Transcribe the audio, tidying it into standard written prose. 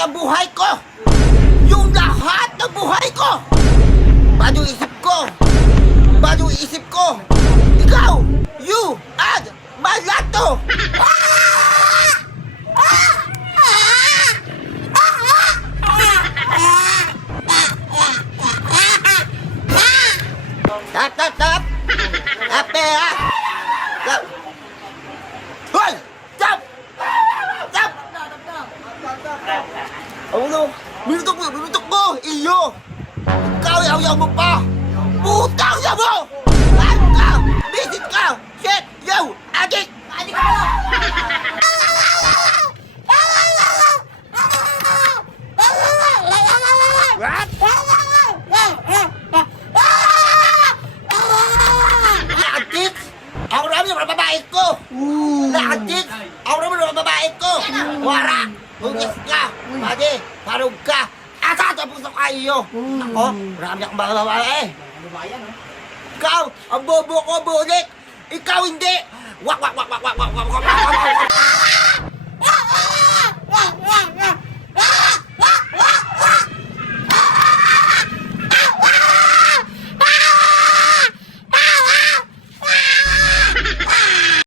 ng buhay ko! Yung lahat ng buhay ko! Bago isip ko! Bago isip ko! Ikaw! You! And my lato! Tap, tap, tap! Tap, pera! Tap! Hoy! Tap! Tap! Oh no! Minutok mo! Iyo! Ikaw, yaw-yaw mo pa! Putang na mo! Ano ka? Visit ka! Shit! Yo! Adik! Adik ka mo! What? Nakakit! Ako naman yung mga babae ko! Nakakit! Ako naman yung mga babae ko! Wara! Hugis ka! Pwede! Parog ka! Asa sa puso kayo! Ako, marami akong mga babae! Ikaw! Ang bobo ko, bulik! Ikaw hindi! Wak, wak, wak, wak, wak, wak, wak, wak, wak, wak, wak, wak.